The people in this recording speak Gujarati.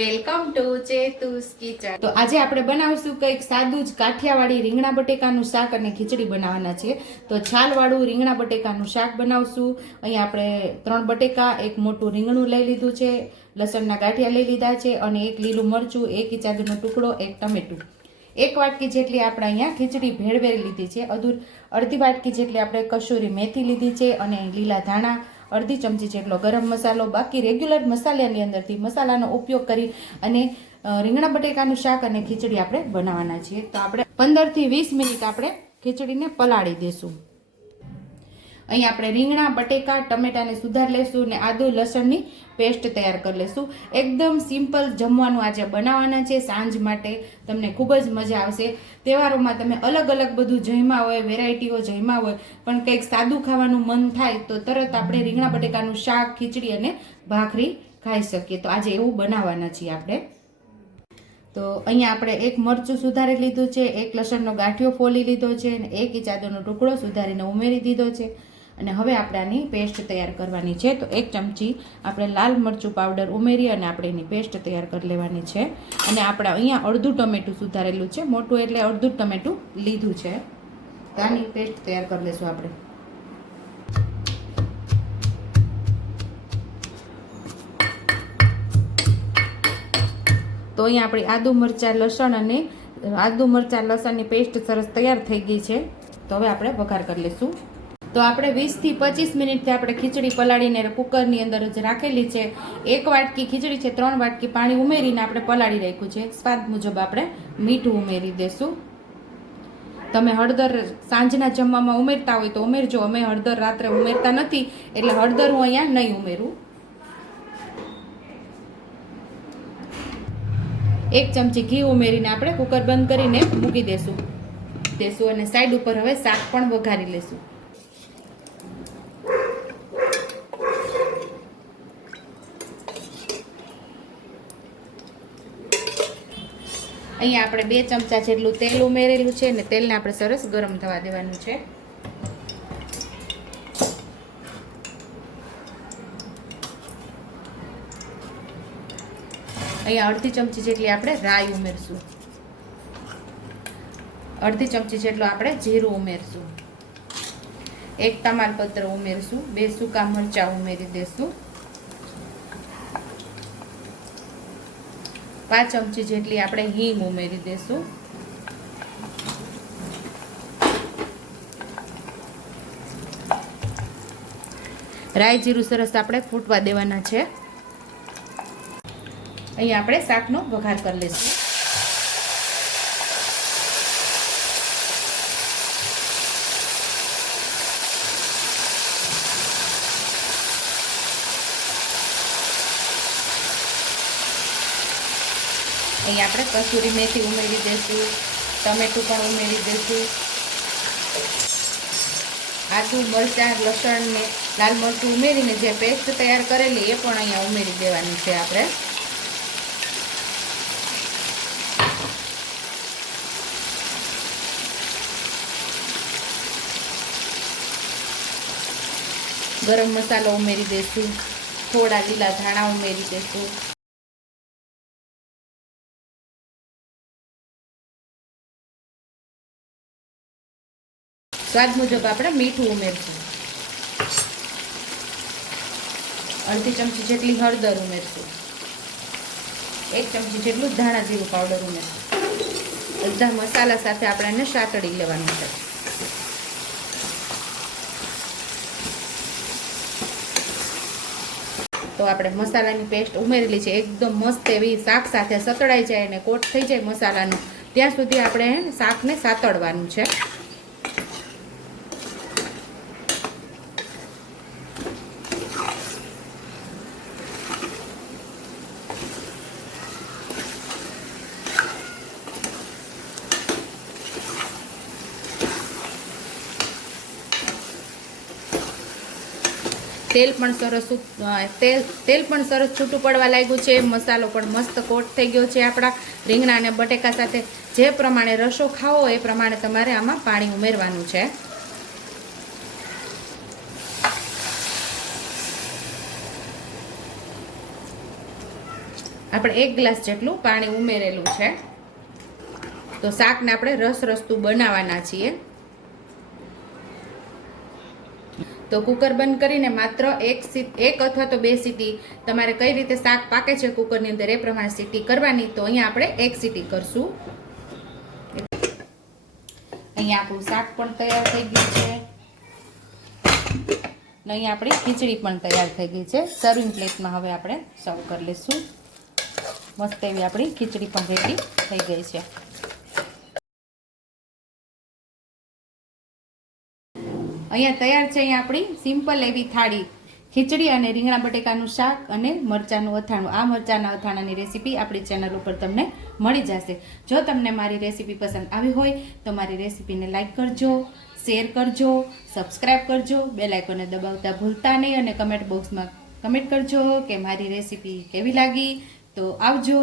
Welcome to ચેતુસ kitchen. તો આજે આપણે બનાવશું કંઈક સાદું જ કાઠિયાવાડી રીંગણા બટેકાનું શાક અને ખીચડી બનાવવાના છે. તો છાલવાળું રીંગણા બટેકાનું શાક બનાવશું. અહીંયા આપણે ત્રણ બટેકા, એક મોટું રીંગણું લઈ લીધું છે, લસણના ગાંઠિયા લઈ લીધા છે અને એક લીલું મરચું, એક ઇચાદુનો ટુકડો, એક ટમેટું. એક વાટકી જેટલી આપણે અહીંયા ખીચડી ભેળવેરી લીધી છે. અધૂર અડધી વાટકી જેટલી આપણે કસૂરી મેથી લીધી છે અને લીલા ધાણા અડધી ચમચી જેટલો ગરમ મસાલો, બાકી રેગ્યુલર મસાલાની અંદરથી મસાલાનો ઉપયોગ કરી અને રીંગણા બટેકાનું શાક અને ખીચડી આપણે બનાવવાના છીએ. તો આપણે પંદરથી વીસ મિનિટ આપણે ખીચડીને પલાળી દેશું. અહીં આપણે રીંગણા, બટેકા, ટમેટાને સુધાર લેશું અને આદુ, લસણની પેસ્ટ તૈયાર કરી લેશું. એકદમ સિમ્પલ જમવાનું આજે બનાવવાના છે, સાંજ માટે તમને ખૂબ જ મજા આવશે. તહેવારોમાં તમે અલગ અલગ બધું જમ્યા હોય, વેરાયટીઓ જમ્યા હોય, પણ કંઈક સાદું ખાવાનું મન થાય તો તરત આપણે રીંગણા, બટેકાનું શાક, ખીચડી અને ભાખરી ખાઈ શકીએ. તો આજે એવું બનાવવાના છીએ આપણે. તો અહીંયા આપણે એક મરચું સુધારી લીધું છે, એક લસણનો ગાંઠિયો ફોલી લીધો છે અને એક ઇચાદોનો ટુકડો સુધારીને ઉમેરી દીધો છે. અને હવે આપણે આની પેસ્ટ તૈયાર કરવાની છે. તો એક ચમચી આપણે લાલ મરચું પાવડર ઉમેરી અને આપણે એની પેસ્ટ તૈયાર કરી લેવાની છે. અને આપણે અહીંયા અડધું ટમેટું સુધારેલું છે. મોટું એટલે અડધું ટમેટું લીધું છે. તો આની પેસ્ટ તૈયાર કરી લેશું આપણે. તો અહીંયા આપણી આદુ મરચાં, લસણ અને આદુ મરચાં, લસણની પેસ્ટ સરસ તૈયાર થઈ ગઈ છે. તો હવે આપણે વઘાર કરી લઈશું તો આપણે વીસથી પચીસ મિનિટથી આપણે ખીચડી પલાળીને કુકરની અંદર જ રાખેલી છે. એક વાટકી ખીચડી છે, ત્રણ વાટકી પાણી ઉમેરીને આપણે પલાળી રાખ્યું છે. સ્વાદ મુજબ આપણે મીઠું ઉમેરી દેશું. તમે હળદર સાંજના જમવામાં ઉમેરતા હોય તો ઉમેરજો. અમે હળદર રાત્રે ઉમેરતા નથી, એટલે હળદર હું અહીંયા નહીં ઉમેરું. એક ચમચી ઘી ઉમેરીને આપણે કુકર બંધ કરીને મૂકી દેશું. દેશું અને સાઈડ ઉપર હવે શાક પણ વઘારી લેશું. અહીંયા આપણે બે ચમચા જેટલું તેલ ઉમેરેલું છે અને તેલને આપણે સરસ ગરમ થવા દેવાનું છે. અહીંયા અડધી ચમચી જેટલી આપણે રાઈ ઉમેરશું. અડધી ચમચી જેટલું આપણે જીરું ઉમેરશું. એક તમાલપત્ર ઉમેરશું. બે સૂકા મરચાં ઉમેરી દેશું. પાંચ ચમચી જેટલી આપણે હિંગ ઉમેરી દઈશું રાઈ જીરું સરસ આપણે ફૂટવા દેવાના છે. અહીં આપણે શાકનો વઘાર કરી લઈશું. અહીં આપણે કસૂરી મેથી ઉમેરી દઈશું, ટમેટું પણ ઉમેરી દઈશું. આથું મરચાં, લસણ ને લાલ મરચું ઉમેરીને જે પેસ્ટ તૈયાર કરેલી એ પણ અહીંયા ઉમેરી દેવાની છે આપણે. ગરમ મસાલો ઉમેરી દઈશું, થોડા લીલા ધાણા ઉમેરી દઈશું. સ્વાદ મુજબ આપણે મીઠું ઉમેરશું. અડધી ચમચી જેટલી હળદર ઉમેરશું. એક ચમચી જેટલું ધાણા જીરું પાવડર ઉમેરશું. બધા મસાલા સાથે આપણે એને સાતળી લેવાનું છે. તો આપણે મસાલાની પેસ્ટ ઉમેરેલી છે. એકદમ મસ્ત એવી શાક સાથે સતળાઈ જાય અને કોટ થઈ જાય મસાલાનું. ત્યાં સુધી આપણે શાકને સાતળવાનું છે. તેલ પણ સરસ તેલ તેલ પણ સરસ છૂટું પડવા લાગ્યું છે. મસાલો પણ મસ્ત કોટ થઈ ગયો છે આપણા રીંગણા અને બટેકા સાથે. જે પ્રમાણે રસો ખાવો એ પ્રમાણે તમારે આમાં પાણી ઉમેરવાનું છે. આપણે એક ગ્લાસ જેટલું પાણી ઉમેરેલું છે. તો શાકને આપણે રસ રસતું બનાવવાના છીએ. તો કુકર બંધ કરીને માત્ર એક સીટ, એક અથવા તો બે સીટી તમારે કઈ રીતે શાક પાકે છે કુકરની અંદર એ પ્રમાણે સીટી કરવાની. તો અહીંયા આપણે એક સીટી કરશું. અહીંયા આપણું શાક પણ તૈયાર થઈ ગયું છે. ને અહીંયા આપણી ખીચડી પણ તૈયાર થઈ ગઈ છે. સર્વિંગ પ્લેટમાં હવે આપણે સર્વ કરી લઈશું. મસ્ત એવી આપણી ખીચડી પણ રેડી થઈ ગઈ છે. અહીંયા તૈયાર છે અહીંયા આપણી સિમ્પલ એવી થાળી. ખીચડી અને રીંગણા બટેકાનું શાક અને મરચાંનું અથાણું. આ મરચાંના અથાણાની રેસીપી આપણી ચેનલ ઉપર તમને મળી જશે. જો તમને મારી રેસીપી પસંદ આવી હોય, તો મારી રેસીપીને લાઇક કરજો, શેર કરજો સબસ્ક્રાઈબ કરજો, બેલ આઇકોને દબાવતા ભૂલતા નહીં અને કમેન્ટ બોક્સમાં કમેન્ટ કરજો કે મારી રેસીપી કેવી લાગી. તો આવજો.